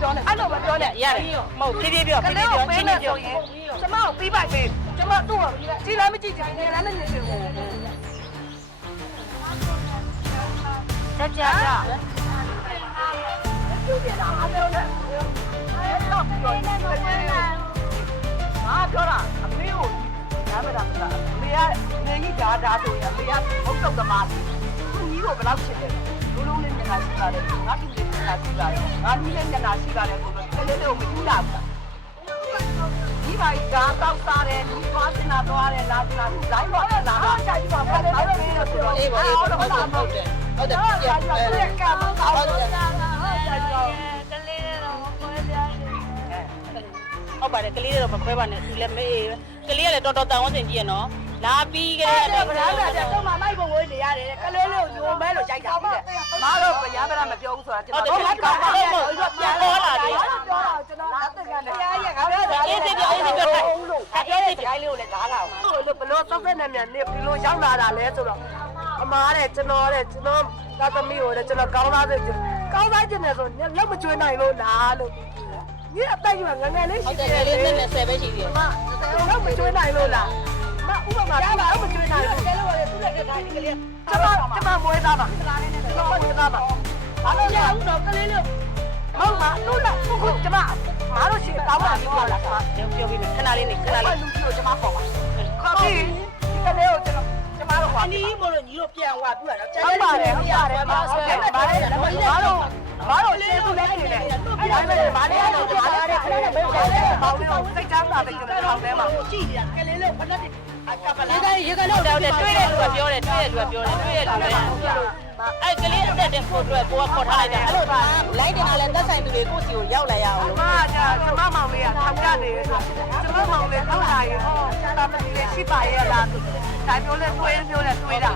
ပြောနဲ့အဲ့လိုမပြောနဲ့ရတယ်မဟုတ်ဖြည်းဖြည်းပြောကဖြည်းဖြလေးည်းကိုပြောပေးချင်းမယ်ချင်းပြောဆိုရင်ကျမကိုပြီးပိုက်ပေးကျမသူ့ကိုကြည်လည်းမကြည့်ကြဘူးနေလည်းမနေဘူးတက်ကြကြပြုတ်ပြတာအမေနဲ့အဲ့တော့ပြောနေတယ်ငါပြောတာအမေကိုနားမတာမလားအမေကနေကြီးဒါဒါဆိုရင်အမေကဘုတ်တော့သမားသူကြီးကိုဘယ်လောက်ချစ်တယ် လူလုံးလေးမျက်နှာရှိပါတယ်ငါသူလေးမျက်နှာရှိပါတယ်ငါလူလေးမျက်နှာရှိပါတယ်ဆိုတော့ကလေးလေးကိုမကြည့်ရဘူးဒီပါကတောက်စားတယ်ဒီသွားစင်တာသွားတယ်လာစင်တာဒီတိုင်းတော့လာတာကြာကြီးပါပဲလေဆိုတော့အေးပါအေးပါဟုတ်တယ်ဟုတ်တယ်ဟုတ်တယ်ဟုတ်တယ်ဟုတ်တယ်ကံကောင်းဟုတ်တယ်ဟုတ်ပါတယ်ကလေးတွေတော့မဖွဲပါနဲ့သူလည်းမေးကလေးကလည်းတော်တော်တောင်းဝစင်ကြီးရနော်လာပြီးကြတဲ့ ရတယ်ကလေးလေးကိုညိုမဲလို့ကြိုက်တာမတော့ဗျာဗလားမပြောဘူးဆိုတာကျွန်ဟုတ်တယ်တော်ဟုတ်တယ်ဟုတ်တယ်ပြန်ခေါ်လာတယ်ပြောတာကျွန်တော်လက်သက်ကနေရားရဲ့ငါပြောတာအေးစိပြောအေးစိပြောထိုင်လို့အပြောတဲ့ဂျိုင်းလေးကိုလည်းဓာလာအောင်ဘလို့သုံးသက်နေမြန်နေဘလို့ရောက်လာတာလဲဆိုတော့အမားတဲ့ကျွန်တော်တဲ့ကျွန်တော်သာသမီးကိုလည်းကျွန်တော်ကောင်းသားတဲ့ကောင်းသားကျင်တယ်ဆိုလက်မကျွေးနိုင်လို့လားလို့ဒီအသက်ရွယ်ငငယ်လေးဟုရှိတ်တတယ်ယ်ကလေးနဲ့နဲ့ဆယ်ပဲရှိသေးတယ်မတော့မကျွေးနိုင်လို့လားမဥပမာတော့မကျွေးနိုင်ဘူးက လေးကလည်းသူ့လက်ကတိုင်းကလေးကျမကျမမွေးသားပါကျမမွေးသားပါဘာလို့လဲဦးတော့ကလေးလေးဟုတ်ပါလို့လားခုကျမမားတို့ရှိတောင်းပါပြီးတော့လားကျမပြောပြောပြီးခဏလေးနေခဏအဲ့လေးလူကြီးကိုကျမခေါ်ပါခေါ်ပြီးဒီကလေးကိုကျွန်တော်ကျမတို့ခေါ်အနီးမို့လို့ညီတို့ပြန်သွားပြရတော့ဟုတ်ပါတယ်ဟုတ်ပါတယ်မဟုတ်တယ်ဘာလဲဘာလို့ဘာလို့လေးစုလဲနေလဲအဲ့ဒါပဲဘာလဲတော့ဘာလဲခဏနဲ့ဘယ်လိုလဲပေါင်းလို့စိတ်ချမ်းသာတဲ့ကျွန်တော်ထောင်ထဲမှာကြည့်ရကလေးလေးဖက်နဲ့ အကပလာရေကရေကတော့တော့တွေ့တဲ့လူကပြောတယ်တွေ့တဲ့လူကပြောတယ်တွေ့တဲ့လူကအဲ့ကလေးအသက်တင်ဖို့အတွက်ကိုကခေါ်ထားလိုက်တာအဲ့လိုလိုက်တင်တာလဲသက်ဆိုင်သူတွေကိုစီကိုရောက်လာရအောင်လို့မကကျမမောင်လေးကထောင်ကြနေတယ်ဆိုကျမမောင်လေးထောက်လာရင်ဟောတာမတိလေးရှိပါရဲ့လားဒါမျိုးလဲတွေးမျိုးလဲတွေးတာ